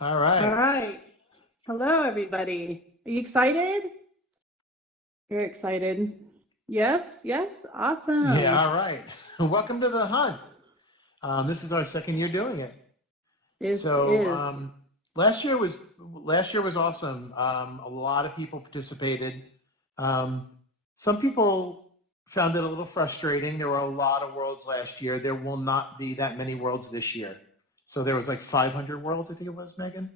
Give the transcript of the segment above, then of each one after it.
All All right. right. Hello, everybody. Are you excited? You're excited. Yes, yes. Yeah, Awesome. all right. Welcome to the hunt. This is our second year doing it. This So is, last year was last year was awesome. A lot of people participated. Um, some people found it a little frustrating. There were a lot of worlds last year. There will not be that many worlds this year. So there was like 500 worlds, I think it was, Megan.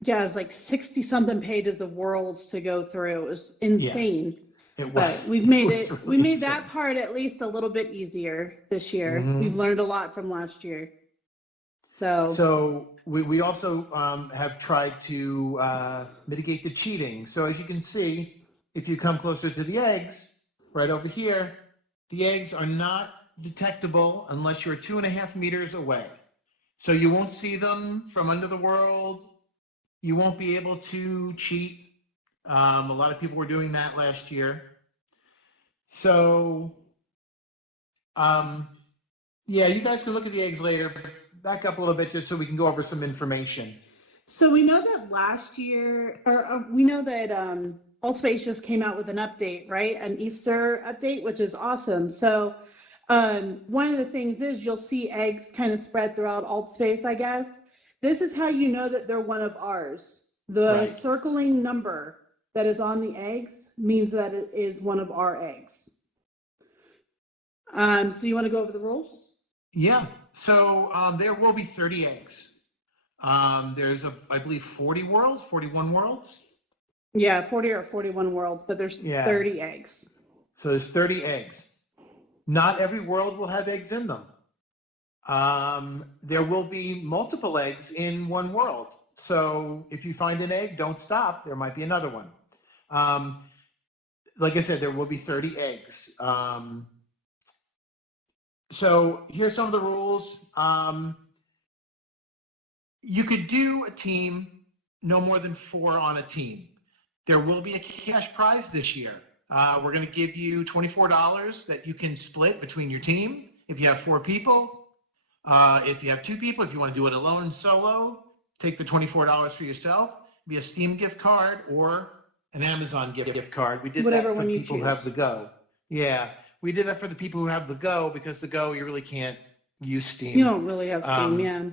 yeah, it was like 60 something pages of worlds to go through. It was Yeah, insane. it was. But we've It made was it, we really made that insane. part at least a little bit easier this year. We've Hmm. learned a lot from last year. So, So we also have tried to mitigate the cheating. So as you can see, if you come closer to the eggs, right over here, the eggs are not detectable unless you're 2.5 meters away. So you won't see them from under the world. You won't be able to cheat. A lot of people were doing that last year. So um, yeah, you guys can look at the eggs later. Back up a little bit just so we can go over some information. so we know that last year, or we know that Allspace just came out with an update, right? An Easter update, which is awesome. So one of the things is you'll see eggs kind of spread throughout Altspace, I guess. This is how you know that they're one of ours. The Right. circling number that is on the eggs means that it is one of our eggs. So you want to go over the rules? Yeah. So there will be 30 eggs. There's I believe 40 worlds, 41 worlds. Yeah, 40 or 41 worlds, but there's Yeah. 30 eggs. So there's 30 eggs. Not every world will have eggs in them. There will be multiple eggs in one world. So if you find an egg, don't stop. There might be another one. Um, like I said, there will be 30 eggs. So here's some of the rules. You could do a team, no more than 4 on a team. There will be a cash prize this year. We're going to give you $24 that you can split between your team. If you have 4 people, if you have 2 people, if you want to do it alone and solo, take the $24 for yourself. Be a Steam gift card or an Amazon gift card. We did Whatever that for one the you people who have choose. the Go. Yeah, we did that for the people who have the Go because the Go you really can't use You Steam. don't really have Steam, Um, yeah.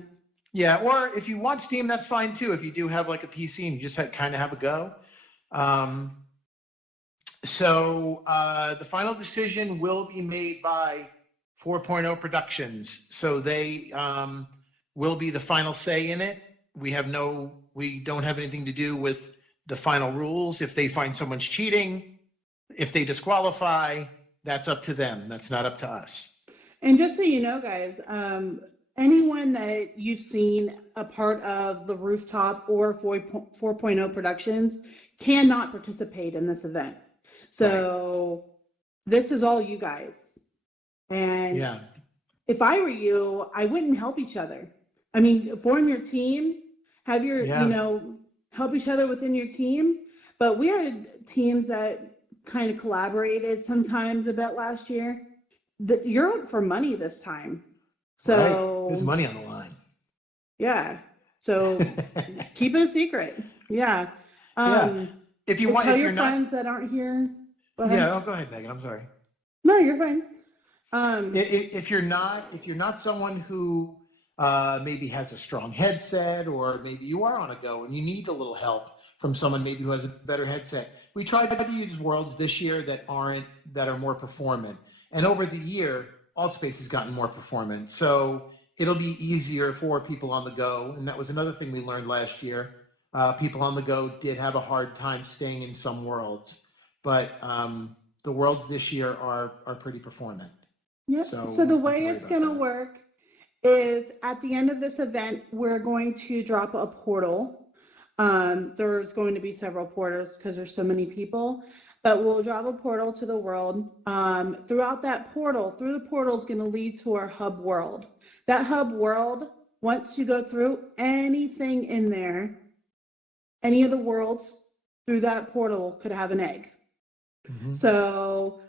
yeah, or if you want Steam, that's fine too. If you do have like a PC and you just kind of have a Go. Um, the final decision will be made by 4.0 Productions. So they will be the final say in it. We don't have anything to do with the final rules. If they find someone's cheating, if they disqualify, that's up to them. That's not up to us. And just so you know, guys, anyone that you've seen a part of the Rooftop or 4.0 Productions cannot participate in this event. Right. So this is all you guys. And Yeah. if I were you, I wouldn't help each other. I mean, form your team, have your, Yeah. help each other within your team. But we had teams that kind of collaborated sometimes a bit last year. You're up for money this time. Right. There's So, money on the line. yeah. So keep it a secret. Yeah. Yeah. Um, If you and want, tell if your you're not, friends that aren't here. Go ahead. yeah, oh, go ahead, Megan. I'm sorry. No, you're fine. Um, If you're not someone who maybe has a strong headset, or maybe you are on a go and you need a little help from someone maybe who has a better headset, we tried to use worlds this year that are more performant. And over the year, Altspace has gotten more performant, so it'll be easier for people on the go. And that was another thing we learned last year. People on the go did have a hard time staying in some worlds, but the worlds this year are pretty performant. yep. So So we the don't have to way worry it's about going to that. work is at the end of this event, we're going to drop a portal. There's going to be several portals because there's so many people, but we'll drop a portal to the world. Throughout that portal, through the portal is going to lead to our hub world. That hub world, once you go through anything in there, any of the worlds through that portal could have an egg. Mm-hmm. So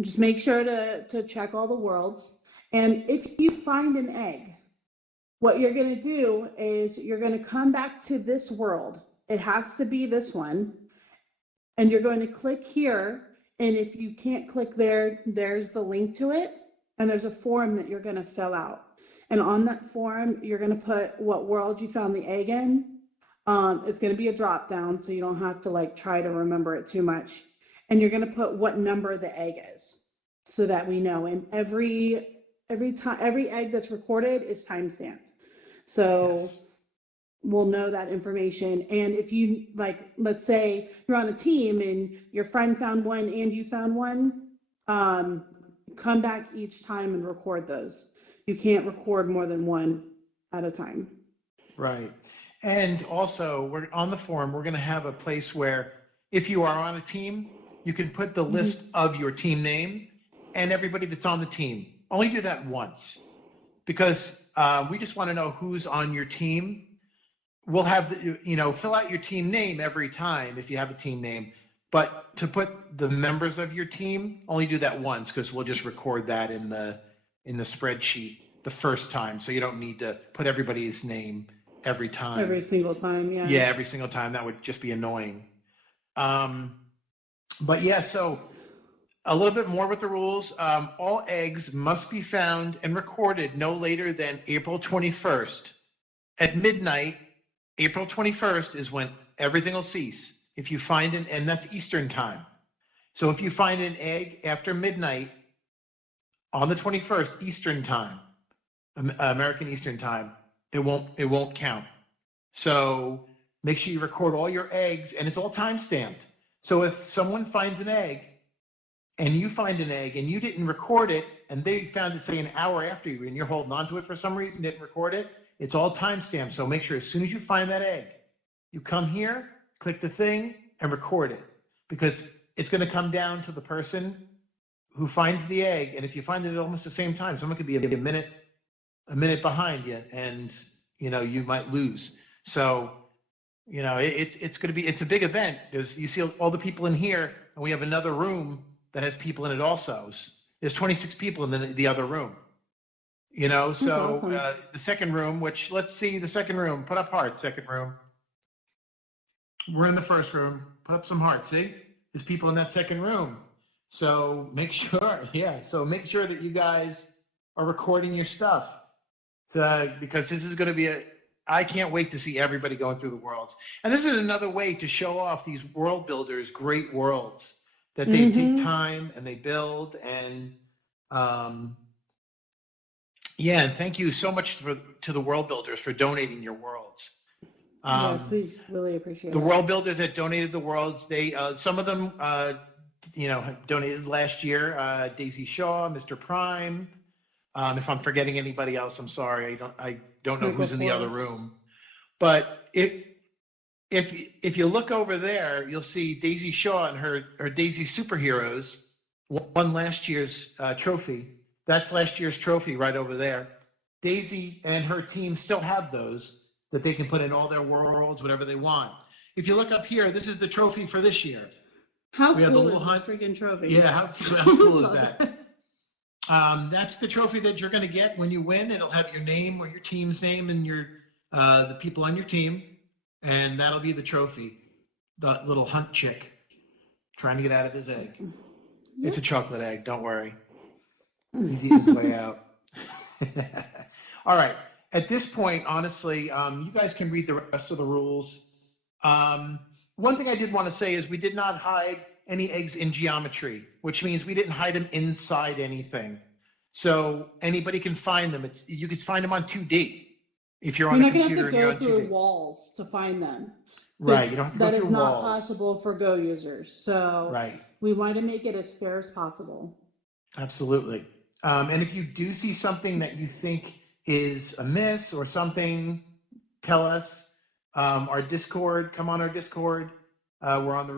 just make sure to check all the worlds. And if you find an egg, what you're going to do is you're going to come back to this world. It has to be this one. And you're going to click here. And if you can't click there, there's the link to it. And there's a form that you're going to fill out. And on that form, you're going to put what world you found the egg in. It's going to be a drop down, so you don't have to like try to remember it too much. And you're going to put what number the egg is, so that we know. And every egg that's recorded is timestamped. So Yes. we'll know that information. And if you like, let's say you're on a team and your friend found one and you found one, come back each time and record those. You can't record more than one at a time. Right. And also, we're on the forum, we're going to have a place where if you are on a team, you can put the list of your team name and everybody that's on the team. Only do that once, because we just want to know who's on your team. We'll have, fill out your team name every time if you have a team name. But to put the members of your team, only do that once, because we'll just record that in the spreadsheet the first time. So you don't need to put everybody's name every time. Every single time, yeah. Yeah, every single time. That would just be annoying. But yeah, so a little bit more with the rules. All eggs must be found and recorded no later than April 21st. At midnight, April 21st is when everything will cease. If you find and that's Eastern time. So if you find an egg after midnight on the 21st Eastern time, American Eastern time, it won't count. So make sure you record all your eggs, and it's all time stamped. So if someone finds an egg and you find an egg and you didn't record it, and they found it, say, an hour after you, and you're holding on to it for some reason, didn't record it, it's all time stamped. So make sure as soon as you find that egg, you come here, click the thing, and record it, because it's going to come down to the person who finds the egg. And if you find it at almost the same time, someone could be a minute behind you, and you might lose. So it's going to be, it's a big event, because you see all the people in here, and we have another room that has people in it also. There's 26 people in the other room. So awesome. The second room, which, let's see the second room, put up hearts. Second room. We're in the first room. Put up some hearts. See, there's people in that second room. So make sure, So make sure that you guys are recording your stuff, because this is going to be I can't wait to see everybody going through the worlds. And this is another way to show off these world builders' great worlds that they take time and they build. And and thank you so much to the world builders for donating your worlds. Yes, we really appreciate the it. world builders that donated the worlds, they some of them donated last year. Daisy Shaw, Mr. Prime. If I'm forgetting anybody else, I'm sorry. I don't know who's in the other room. But if you look over there, you'll see Daisy Shaw and her Daisy Superheroes won last year's trophy. That's last year's trophy right over there. Daisy and her team still have those that they can put in all their worlds, whatever they want. If you look up here, this is the trophy for this year. How We have cool the is little this freaking trophy? Yeah, how cool is that? That's the trophy that you're going to get when you win. It'll have your name or your team's name and your the people on your team, and that'll be the trophy. The little hunt chick trying to get out of his egg. Yep. It's a chocolate egg. Don't worry. He's eating his way out. All right. At this point, honestly, you guys can read the rest of the rules. One thing I did want to say is we did not hide any eggs in geometry, which means we didn't hide them inside anything. So anybody can find them. You could find them on 2D if you're on a computer and you're on 2D. You're not going to have to go through walls to find them. Right, you don't have to go through walls. That is not possible for Go users. So we want to make it as fair as possible. Absolutely. And if you do see something that you think is amiss or something, tell us. Our Discord, come on our Discord. We're on the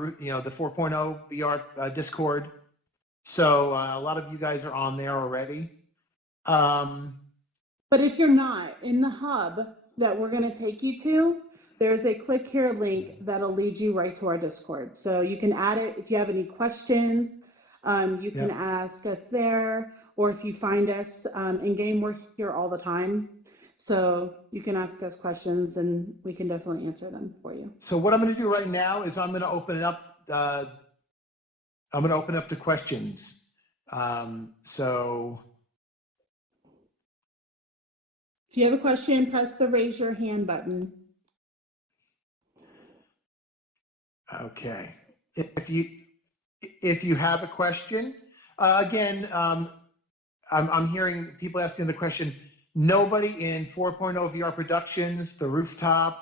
4.0 VR Discord. So a lot of you guys are on there already. But if you're not, in the hub that we're going to take you to, there's a click here link that'll lead you right to our Discord. So you can add it if you have any questions. You can ask us there, or if you find us in game, we're here all the time. So you can ask us questions and we can definitely answer them for you. So what I'm going to do right now is I'm going to open it up. I'm going to open up to questions. So If you have a question, press the raise your hand button. okay, if you have a question, again, I'm hearing people asking the question. Nobody in 4.0 VR Productions, the Rooftop,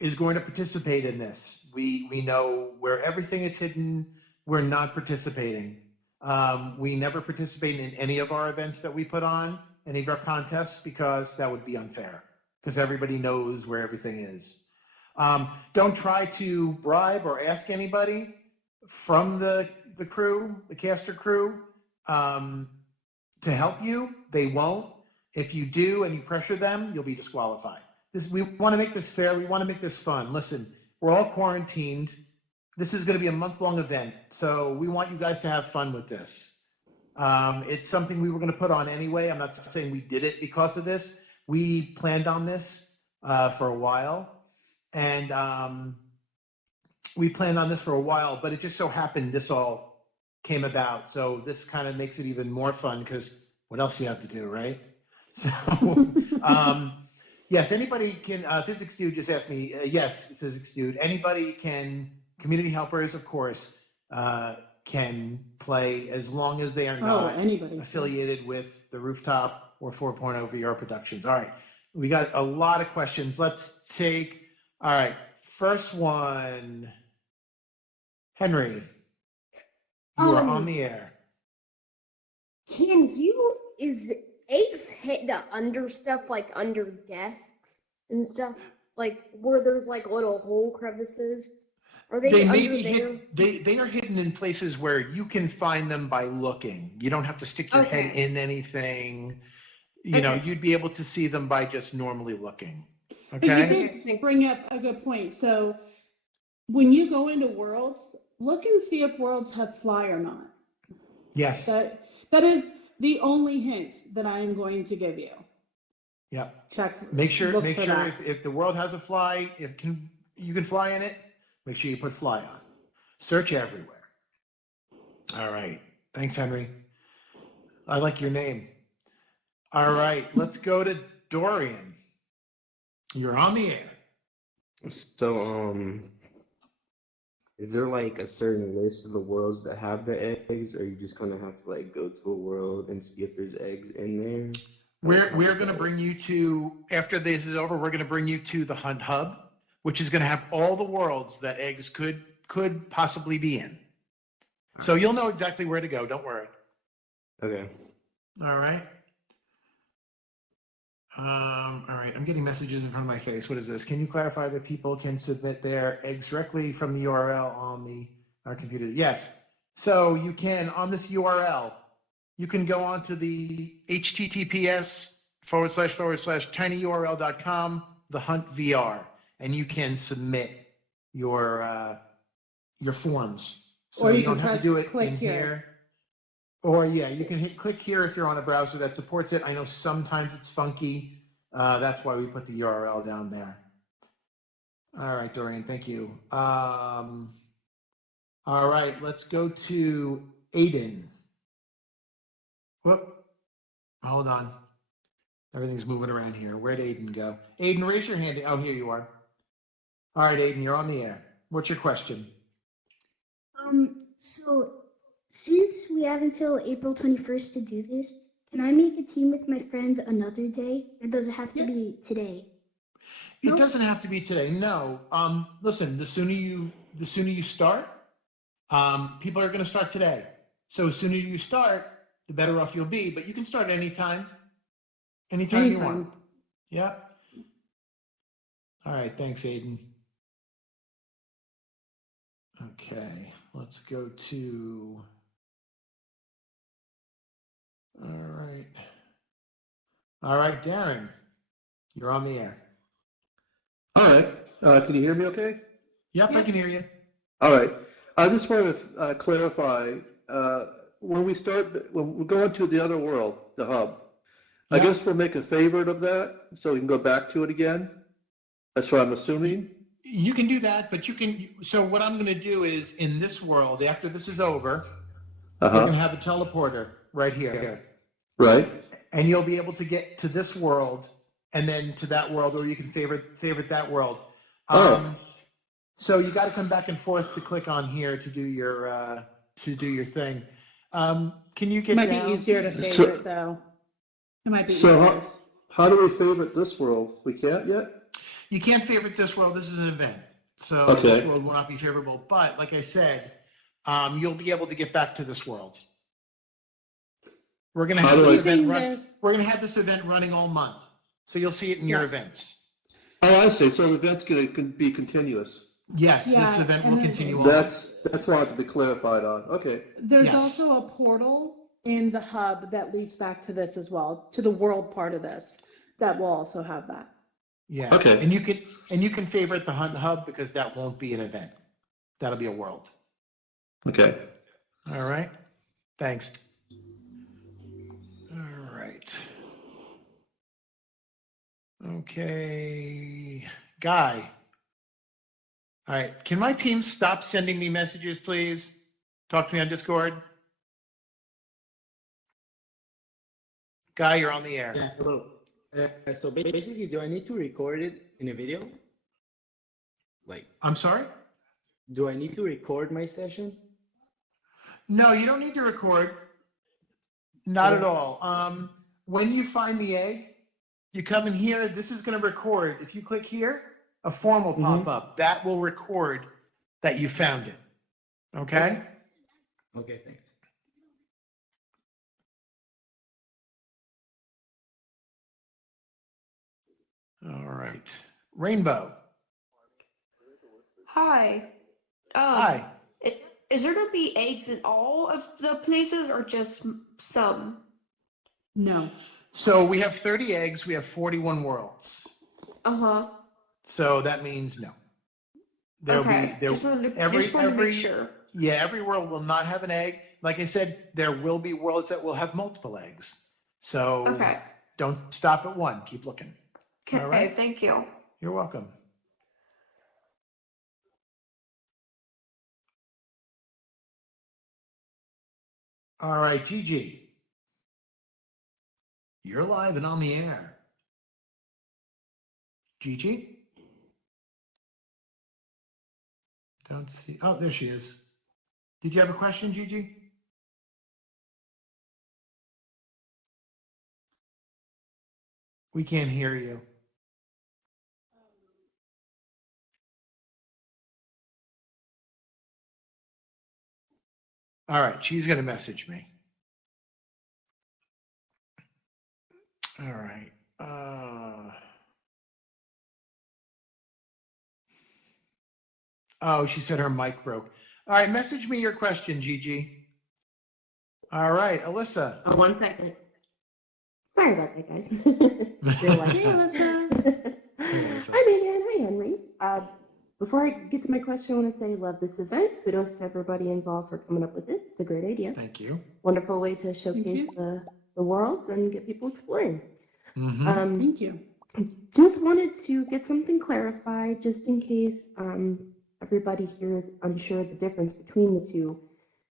is going to participate in this. We know where everything is hidden. We're not participating. We never participate in any of our events that we put on, any of our contests, because that would be unfair, because everybody knows where everything is. Don't try to bribe or ask anybody from the crew, the caster crew, to help you. They won't. If you do and you pressure them, you'll be disqualified. We want to make this fair. We want to make this fun. Listen, we're all quarantined. This is going to be a month-long event, so we want you guys to have fun with this. It's something we were going to put on anyway. I'm not saying we did it because of this. We planned on this for a while, and we planned on this for a while, but it just so happened this all came about. So this kind of makes it even more fun, because what else do you have to do, right? So, yes, anybody can, Physics Dude just asked me, yes, Physics Dude, anybody can, community helpers, of course, can play as long as they are not affiliated with the Rooftop or 4.0 VR Productions. All right, we got a lot of questions. Let's take, all right, first one, Henry, you are on the air. Is eggs hit under stuff, like under desks and stuff? Like, where there's like little hole crevices? Are they They may under be there? they are hidden in places where you can find them by looking. You don't have to stick your head in anything. You know, you'd be able to see them by just normally looking. But you Okay? did bring up a good point. So when you go into Worlds, look and see if Worlds have fly or not. Yes. That is the only hint that I am going to give you. Yeah. Check. Make sure that. if the world has a fly, you can fly in it, make sure you put fly on. Search everywhere. All right. Thanks, Henry. I like your name. All right, let's go to Dorian. You're on the air. So, is there like a certain list of the worlds that have the eggs, or you just kind of have to like go to a world and see if there's eggs in there? We're going to bring you to, after this is over, we're going to bring you to the Hunt Hub, which is going to have all the worlds that eggs could possibly be in. So you'll know exactly where to go. Don't worry. Okay. All right. All right. I'm getting messages in front of my face. What is this? Can you clarify that people can submit their eggs directly from the URL on our computer? Yes. So you can, on this URL, you can go on to the https://tinyurl.com, the Hunt VR, and you can submit your forms. So Or you don't have to do it click in here. here. Or yeah, you can hit click here if you're on a browser that supports it. I know sometimes it's funky. That's why we put the URL down there. All right, Dorian, thank you. All right, let's go to Aiden. Whoop, hold on. Everything's moving around here. Where'd Aiden go? Aiden, raise your hand. Oh, here you are. All right, Aiden, you're on the air. What's your question? So since we have until April 21st to do this, can I make a team with my friends another day? Or does it have to be today? It doesn't have to be today. No. Listen, the sooner you start, people are going to start today. So the sooner you start, the better off you'll be. But you can start anytime you want. Yeah. All right. Thanks, Aiden. Okay. Let's go to. All right, Darren. You're on the air. All right. Can you hear me okay? Yep, I can hear you. All right. I just want to clarify, when we go into the other world, the hub, I Yeah. guess we'll make a favorite of that so we can go back to it again. That's what I'm assuming. You can do that, but you can. So what I'm going to do is in this world, after this is over, we're going to Uh-huh. have a teleporter right here, Right. and you'll be able to get to this world and then to that world, or you can favorite that world. Oh. So you got to come back and forth to click on here to do your thing. Can you It get might down? be easier to So- favorite though. It might be So easier. how do we favorite this world? We can't yet? You can't favorite this world. This is an event. So Okay. this world will not be favorable. But like I said, you'll be able to get back to this world. We're going to How have do this I- event Keeping run. this- We're going to have this event running all month. So you'll see it in your Yes. events. Oh, I see. So the event's going to be continuous. Yes, this Yeah, event and will then- continue all month. That's what I have to be clarified on. Okay. There's Yes. also a portal in the hub that leads back to this as well, to the world part of this, that will also have that. Yeah. Okay. And you can favorite the Hunt Hub because that won't be an event. That'll be a world. Okay. All right. Thanks. All right. Okay. Guy. All right. Can my team stop sending me messages, please? Talk to me on Discord. Guy, you're on the air. Yeah, hello. So basically, do I need to record it in a video? Like, I'm sorry? do I need to record my session? No, you don't need to record. Not at all. When you find the egg, you come in here. This is going to record. If you click here, a form will pop up. That will record that you found it. Okay? Okay, thanks. All right. Rainbow. Hi. Hi. Is there gonna be eggs in all of the places or just some? No. So we have 30 eggs. We have 41 worlds. Uh-huh. So that means no. There'll Okay. be Just wanted to every make sure. yeah, every world will not have an egg. Like I said, there will be worlds that will have multiple eggs. So Okay. don't stop at one. Keep looking. Okay, All right. thank you. You're welcome. All right, Gigi. You're live and on the air. Gigi? Don't see. Oh, there she is. Did you have a question, Gigi? We can't hear you. All right, she's going to message me. All right. Oh, she said her mic broke. All right, message me your question, Gigi. All right, Alyssa. Oh, 1 second. Sorry about that, guys. Hey, Alyssa. Alyssa. Hi, Megan. Hi, Henry. Before I get to my question, I want to say I love this event. Kudos to everybody involved for coming up with it. It's a great idea. Thank you. Wonderful way to showcase the world and get people exploring. Mm-hmm. Thank you. Just wanted to get something clarified, just in case everybody here is unsure of the difference between the two.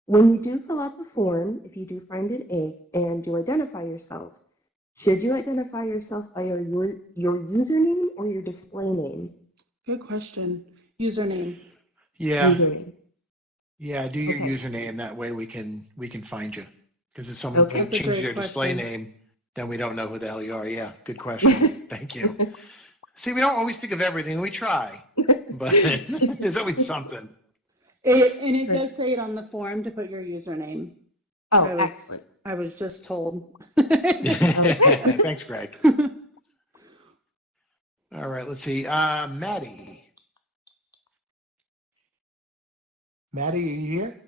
When you do fill out the form, if you do find an egg and you identify yourself, should you identify yourself by your username or your display name? Good question. Username. Yeah. Username. Yeah, do your Okay. username. That way we can find you. Because if someone Okay. That's a changes great their display question. name, then we don't know who the hell you are. Yeah, good question. Thank you. See, we don't always think of everything. We try, but there's always something. And it does say it on the form to put your username. Oh, I was, excellent. I was just told. Thanks, Greg. All right, let's see. Maddie. Maddie, are you here?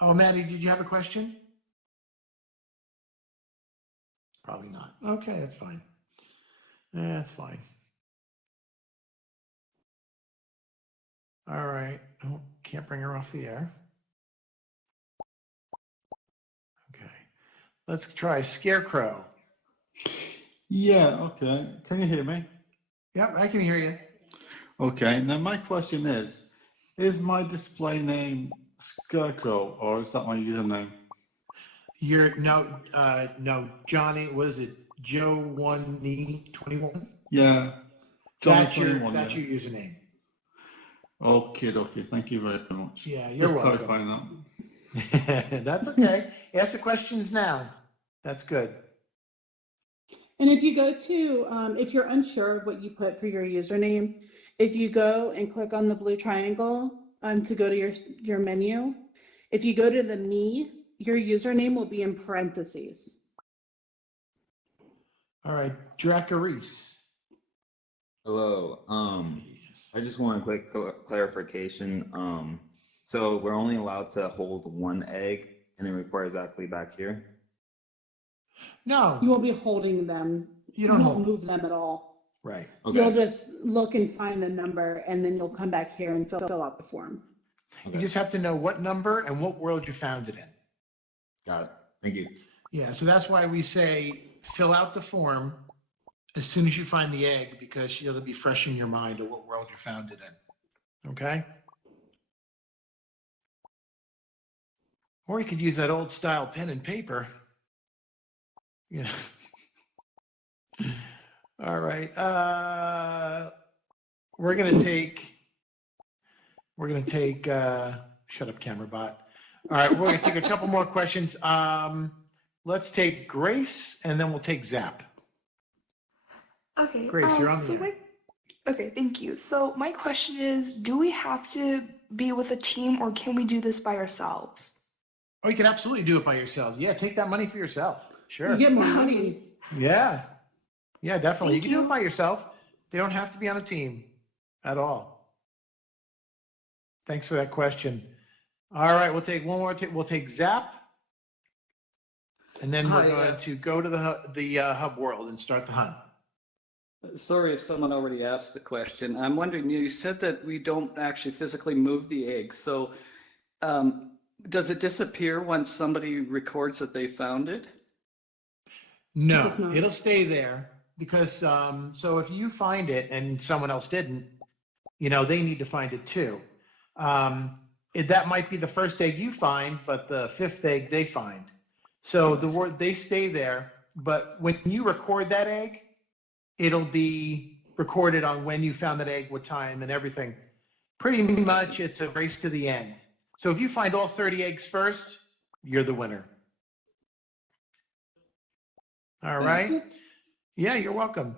Oh, Maddie, did you have a question? Probably not. Okay, that's fine. That's fine. All right. Oh, can't bring her off the air. Let's try Scarecrow. Yeah, okay. Can you hear me? Yep, I can hear you. Okay, now my question is my display name Scarecrow or is that my username? No, Johnny, was it Joe1E21? Yeah, Johnny That's your 21, that's yeah. your username. Okay, thank you very much. Yeah, you're Just welcome. clarifying that. That's okay. Ask the questions now. That's good. And if you go to, if you're unsure of what you put for your username, if you go and click on the blue triangle to go to your menu, if you go to the me, your username will be in parentheses. All right, Dracaris. Hello. I just want a quick clarification. So we're only allowed to hold one egg, and it requires exactly back here. No, You won't be holding them. You don't won't hold. move them at all. Right. Okay. You'll just look and find the number, and then you'll come back here and fill out the form. You just have to know what number and what world you found it in. Got it. Thank you. Yeah, so that's why we say fill out the form as soon as you find the egg, because it'll be fresh in your mind of what world you found it in. Okay? Or you could use that old style pen and paper. You know. All right. We're gonna take shut up, camera bot. All right, we're gonna take a couple more questions. Let's take Grace and then we'll take Zap. Okay. Grace, you're on so the air. okay, thank you. So my question is, do we have to be with a team or can we do this by ourselves? Oh, you can absolutely do it by yourselves. Yeah, take that money for yourself. Sure. You get more money. Yeah. Yeah, definitely. Thank you can do you. it by yourself. They don't have to be on a team at all. Thanks for that question. All right, we'll take one more. We'll take Zap. And then we're Hi, going to go to the hub world and start the hunt. sorry if someone already asked the question. I'm wondering, you said that we don't actually physically move the egg. So does it disappear once somebody records that they found it? No, It's not. it'll stay there because so if you find it and someone else didn't, they need to find it too. That might be the first egg you find, but the fifth egg they find. So they stay there, but when you record that egg, it'll be recorded on when you found that egg, what time, and everything. Pretty much, it's a race to the end. So if you find all 30 eggs first, you're the winner. All right. Thanks. Yeah, you're welcome.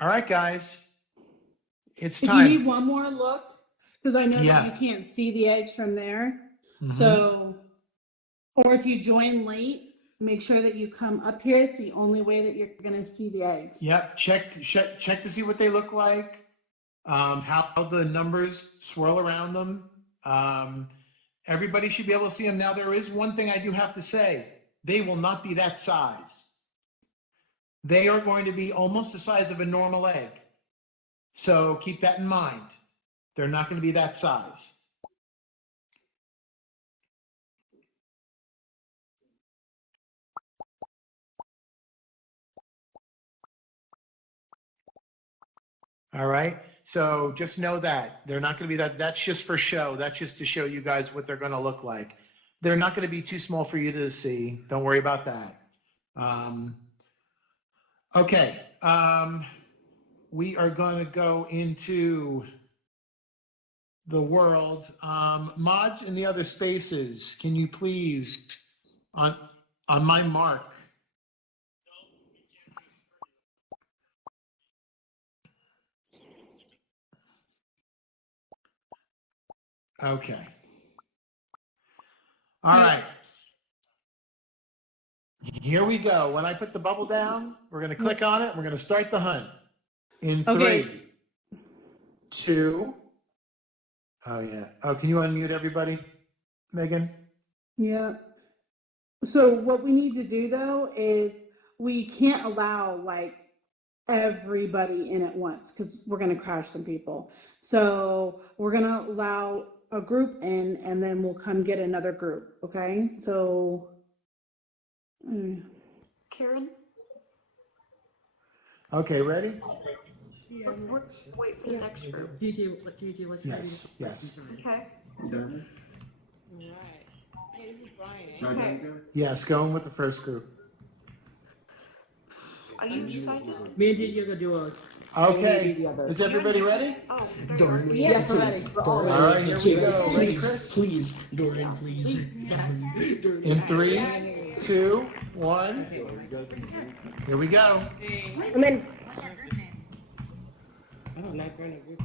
All right, guys. It's If time. you need one more look, because I know Yeah. that you can't see the eggs from there. Mhm. So, or if you join late, make sure that you come up here. It's the only way that you're going to see the eggs. Yep, check to see what they look like, how the numbers swirl around them. Everybody should be able to see them. Now, there is one thing I do have to say. They will not be that size. They are going to be almost the size of a normal egg. So keep that in mind. They're not going to be that size. All right. So just know that they're not going to be that. That's just for show. That's just to show you guys what they're going to look like. They're not going to be too small for you to see. Don't worry about that. Okay. We are going to go into the world. Mods in the other spaces, can you please, on my mark, okay. All right. Here we go. When I put the bubble down, we're going to click on it. We're going to start the hunt. In 3, Okay. 2. Oh, yeah. Oh, can you unmute everybody, Megan? Yeah. So what we need to do though is we can't allow like everybody in at once because we're going to crash some people. So we're going to allow a group in and then we'll come get another group. Okay. So Karen? Okay, ready? Wait for the next group. GG, what's your Yes, yes. Okay. Alright. Hey, this is Brian, eh? Okay. Yes, going with the first group. Are you excited? Me and Gigi are gonna do a. Okay, the other. is everybody ready? Oh, Dorian, we Yes, we're ready. We're all All right, here we go. Ready, Please, Chris? please, Dorian, please. In 3, 2, 1. Here we go. I'm in. Oh, not gonna group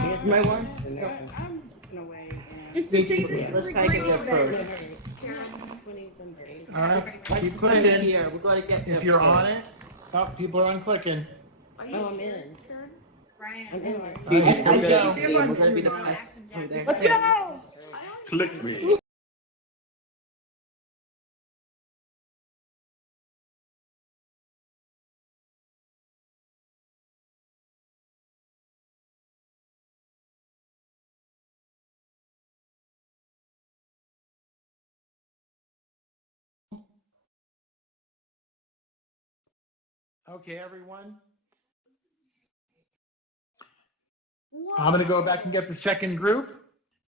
Here's my one. I'm just gonna wait. Just to say this Let's is a try to great get event. All right, keep Let's put it clicking. here. We're gonna get. If you're on it, oh, people are unclicking. Are you Oh, I'm scared, in. Karen? I'm in. All right, here we go. We're gonna be the best over there. Let's go! Click me. Okay, everyone. I'm gonna go back and get the second group.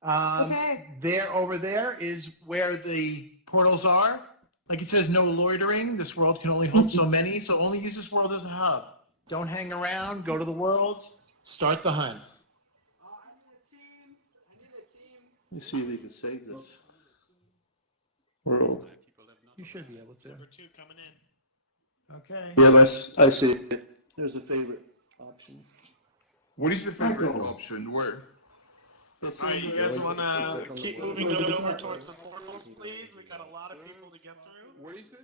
Okay. There, over there is where the portals are. Like it says, no loitering. This world can only hold so many, so only use this world as a hub. Don't hang around, go to the worlds, start the hunt. Let me see if you can save this world. You should be able to. Number 2 coming in. Okay. Yeah, I see it. There's a favorite option. What is the favorite option? Where? Alright, you guys wanna keep moving it over towards the portals, please? We got a lot of people to get through. What is it?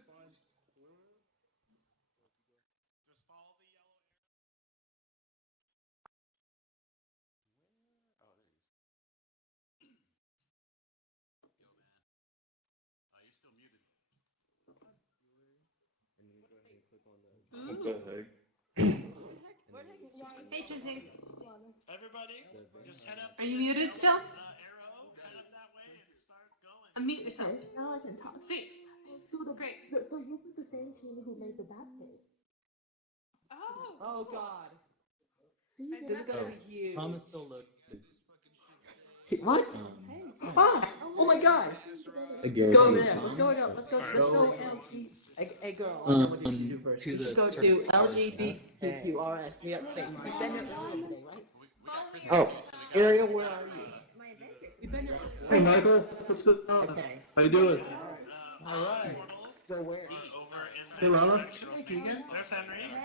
What the heck? Hey, Chintu. Everybody, just head up. Are you muted still? Arrow, head up that way and start going. Unmute yourself. Now I can talk. Sweet. Great. So this is the same team who made the bat cave. Oh. Oh God. See, This is gonna be huge. Thomas still look. What? Ah! Oh my God! Let's go over there. Let's go up. Let's go. LG. Hey girl, I know what you should do first. You should go to LGBTQRS New York State. You've been there earlier today, right? Oh, Ariel, where are you? You've been there. hey Michael, what's good? Okay. How you doing? All right. So where? Over in Hey, Rana. Hey, Keegan. There's Henry.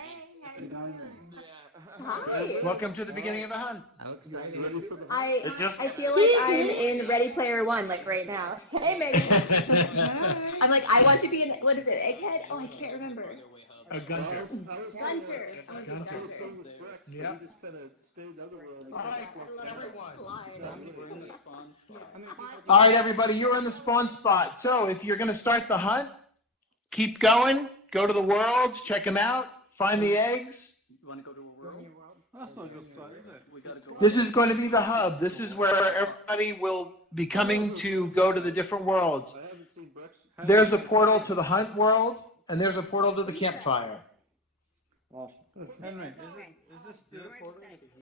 Hi. Welcome to the beginning of the hunt. Ready for the I feel like I'm in Ready Player One, like right now. Hey, Megan. I'm like, I want to be in, what is it, Egghead? Oh, I can't remember. A gunter. Gunter. Gunter. Yeah. Yep. Just kind of stay in other world. All right, everyone. All right, everybody, you're in the spawn spot. So if you're going to start the hunt, keep going, go to the worlds, check them out, find the eggs. You wanna go to a world? That's not a good start, is it? We gotta go. This is going to be the hub. This is where everybody will be coming to go to the different worlds. I haven't seen Brex. There's a portal to the hunt world, and there's a portal to the campfire. Henry, is this the portal?